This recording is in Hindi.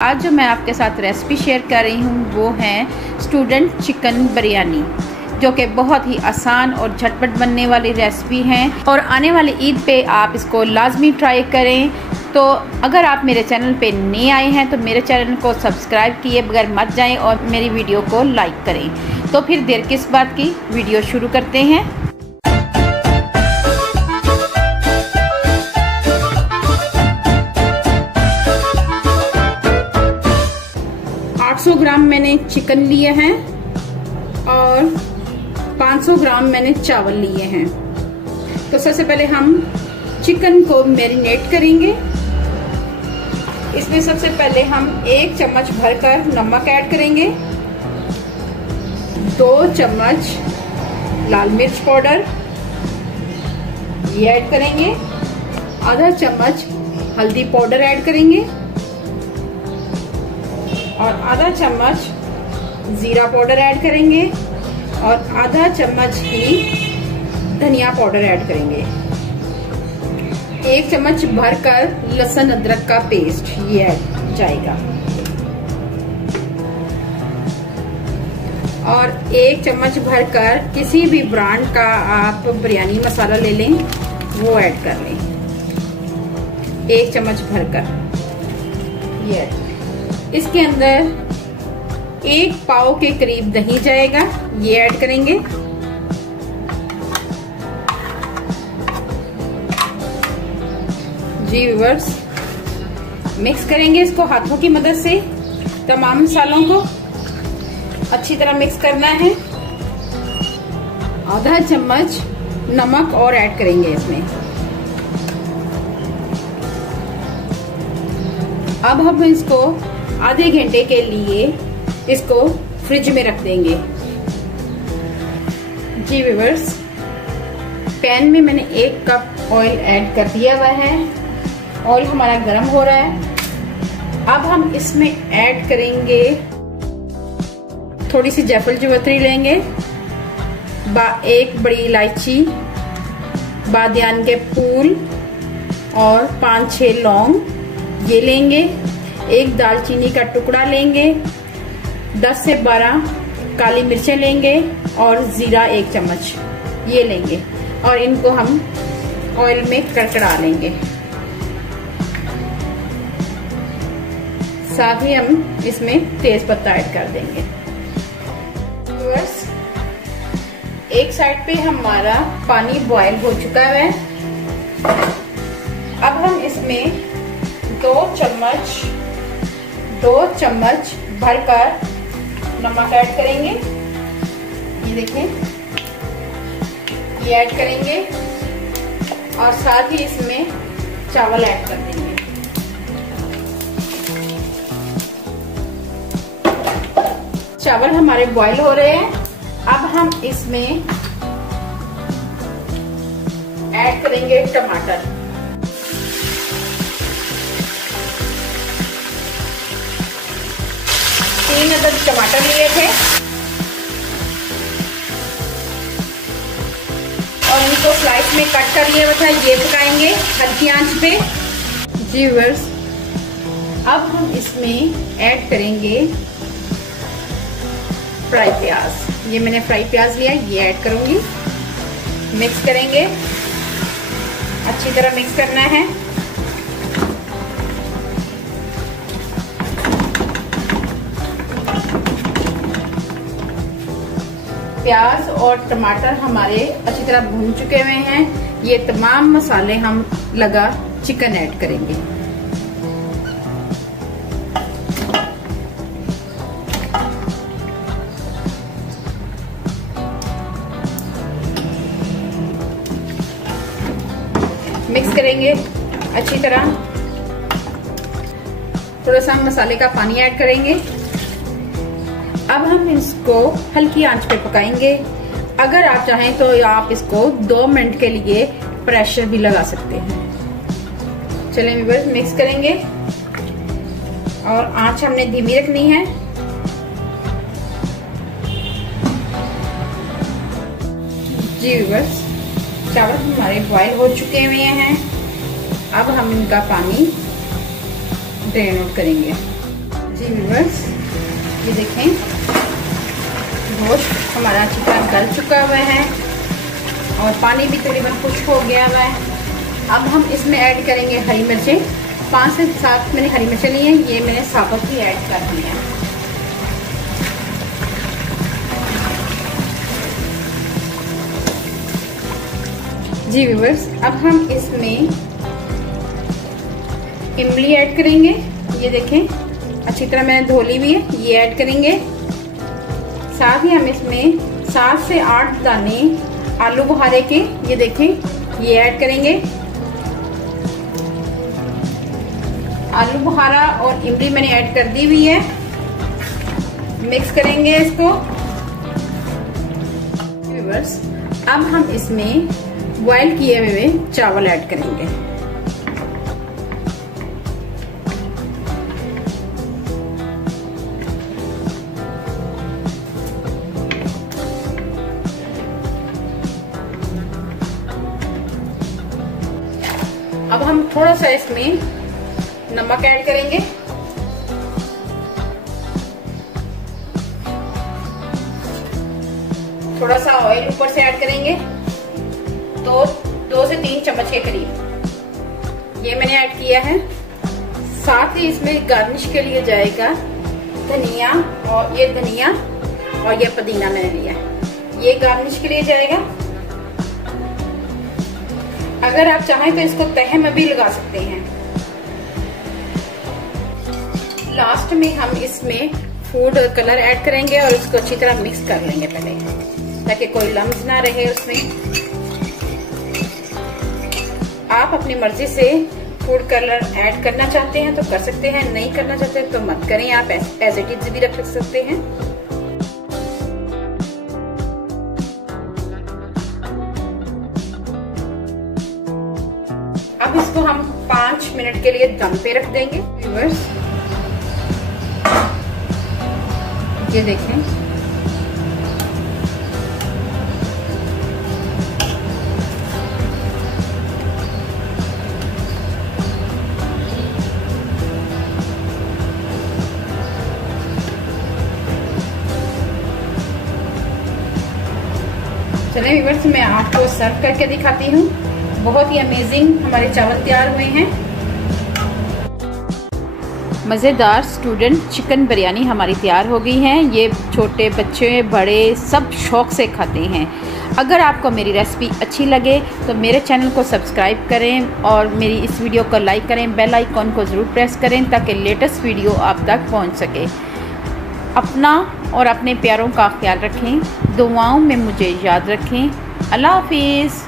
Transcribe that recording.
आज जो मैं आपके साथ रेसिपी शेयर कर रही हूँ वो है स्टूडेंट चिकन बिरयानी, जो कि बहुत ही आसान और झटपट बनने वाली रेसिपी है और आने वाली ईद पे आप इसको लाजमी ट्राई करें। तो अगर आप मेरे चैनल पे नए आए हैं तो मेरे चैनल को सब्सक्राइब किए बगैर मत जाएं और मेरी वीडियो को लाइक करें। तो फिर देर किस बात की, वीडियो शुरू करते हैं। 800 ग्राम मैंने चिकन लिए हैं और 500 ग्राम मैंने चावल लिए हैं। तो सबसे पहले हम चिकन को मैरिनेट करेंगे। इसमें सबसे पहले हम 1 चम्मच भरकर नमक ऐड करेंगे, 2 चम्मच लाल मिर्च पाउडर ये ऐड करेंगे, आधा चम्मच हल्दी पाउडर ऐड करेंगे और आधा चम्मच जीरा पाउडर ऐड करेंगे और आधा चम्मच ही धनिया पाउडर ऐड करेंगे। 1 चम्मच भरकर लहसुन अदरक का पेस्ट ये ऐड जाएगा और 1 चम्मच भरकर किसी भी ब्रांड का आप बिरयानी मसाला ले लें वो ऐड कर लें। 1 चम्मच भरकर ये इसके अंदर 1 पाव के करीब दही जाएगा, ये ऐड करेंगे। जी व्यूअर्स, मिक्स करेंगे इसको हाथों की मदद से। तमाम मसालों को अच्छी तरह मिक्स करना है। आधा चम्मच नमक और ऐड करेंगे इसमें। अब हम इसको आधे घंटे के लिए इसको फ्रिज में रख देंगे। जी व्यूअर्स, पैन में मैंने 1 कप ऑयल ऐड कर दिया हुआ है। ऑयल हमारा गर्म हो रहा है। अब हम इसमें ऐड करेंगे थोड़ी सी जायफल जावित्री लेंगे, 1 बड़ी इलायची, बादियान के फूल और 5-6 लौंग ये लेंगे। 1 दालचीनी का टुकड़ा लेंगे, 10 से 12 काली मिर्चें लेंगे और जीरा 1 चम्मच ये लेंगे और इनको हम ऑयल में कड़कड़ा लेंगे। साथ ही हम इसमें तेज पत्ता ऐड कर देंगे। बस एक साइड पे हमारा पानी बॉयल हो चुका है। अब हम इसमें 2 चम्मच भरकर नमक ऐड करेंगे। ये देखें, ये ऐड करेंगे और साथ ही इसमें चावल ऐड कर देंगे। चावल हमारे बॉईल हो रहे हैं। अब हम इसमें ऐड करेंगे टमाटर। तीन अदद टमाटर लिए थे और इनको स्लाइस में कट कर लिया था। ये पकाएंगे हल्की आंच पे। जी व्यूअर्स, अब हम इसमें ऐड करेंगे फ्राई प्याज। ये मैंने फ्राई प्याज लिया, ये ऐड करूंगी। मिक्स करेंगे, अच्छी तरह मिक्स करना है। प्याज और टमाटर हमारे अच्छी तरह भून चुके हुए हैं। ये तमाम मसाले हम लगा चिकन ऐड करेंगे। मिक्स करेंगे अच्छी तरह। थोड़ा सा मसाले का पानी ऐड करेंगे। अब हम इसको हल्की आंच पे पकाएंगे। अगर आप चाहें तो आप इसको 2 मिनट के लिए प्रेशर भी लगा सकते हैं। चलें व्यूअर्स, मिक्स करेंगे और आंच हमने धीमी रखनी है। जी व्यूअर्स, चावल हमारे बॉईल हो चुके हुए हैं। अब हम इनका पानी ड्रेन आउट करेंगे। जी व्यूअर्स, ये देखें गोश्त हमारा अच्छी तरह गल चुका हुआ है और पानी भी तकरीबन खुश्क हो गया हुआ है। अब हम इसमें ऐड करेंगे हरी मिर्चें। 5 से 7 मैंने हरी मिर्चें ली हैं, ये मैंने साबुत ही ऐड कर दी हैं। जी व्यूअर्स, अब हम इसमें इमली ऐड करेंगे। ये देखें अच्छी तरह मैंने धो ली हुई है, ये ऐड करेंगे। साथ ही हम इसमें 7 से 8 दाने आलू बुखारे के, ये देखें, ये ऐड करेंगे। आलू बुखारा और इमली मैंने ऐड कर दी हुई है। मिक्स करेंगे इसको। व्यूअर्स, अब हम इसमें बॉयल किए हुए चावल ऐड करेंगे। अब हम थोड़ा सा इसमें नमक ऐड करेंगे। थोड़ा सा ऑयल ऊपर से ऐड करेंगे, तो 2 से 3 चम्मच के करीब ये मैंने ऐड किया है। साथ ही इसमें गार्निश के लिए जाएगा धनिया, और ये धनिया और ये पुदीना मैंने लिया है, ये गार्निश के लिए जाएगा। अगर आप चाहें तो इसको तहे में भी लगा सकते हैं। लास्ट में हम इसमें फूड कलर ऐड करेंगे और इसको अच्छी तरह मिक्स कर लेंगे पहले, ताकि कोई लम्स ना रहे उसमें। आप अपनी मर्जी से फूड कलर ऐड करना चाहते हैं तो कर सकते हैं, नहीं करना चाहते तो मत करें। आप एज इट इज भी रख सकते हैं। अब इसको हम 5 मिनट के लिए दम पे रख देंगे। व्यूअर्स, ये देखें चलिए व्यूअर्स, मैं आपको सर्व करके दिखाती हूँ। बहुत ही अमेजिंग हमारे चावल तैयार हुए हैं। मज़ेदार स्टूडेंट चिकन बिरयानी हमारी तैयार हो गई है। ये छोटे बच्चे बड़े सब शौक़ से खाते हैं। अगर आपको मेरी रेसिपी अच्छी लगे तो मेरे चैनल को सब्सक्राइब करें और मेरी इस वीडियो को लाइक करें। बेल आइकॉन को ज़रूर प्रेस करें ताकि लेटेस्ट वीडियो आप तक पहुंच सके। अपना और अपने प्यारों का ख्याल रखें। दुआओं में मुझे याद रखें। अल्लाह हाफिज़।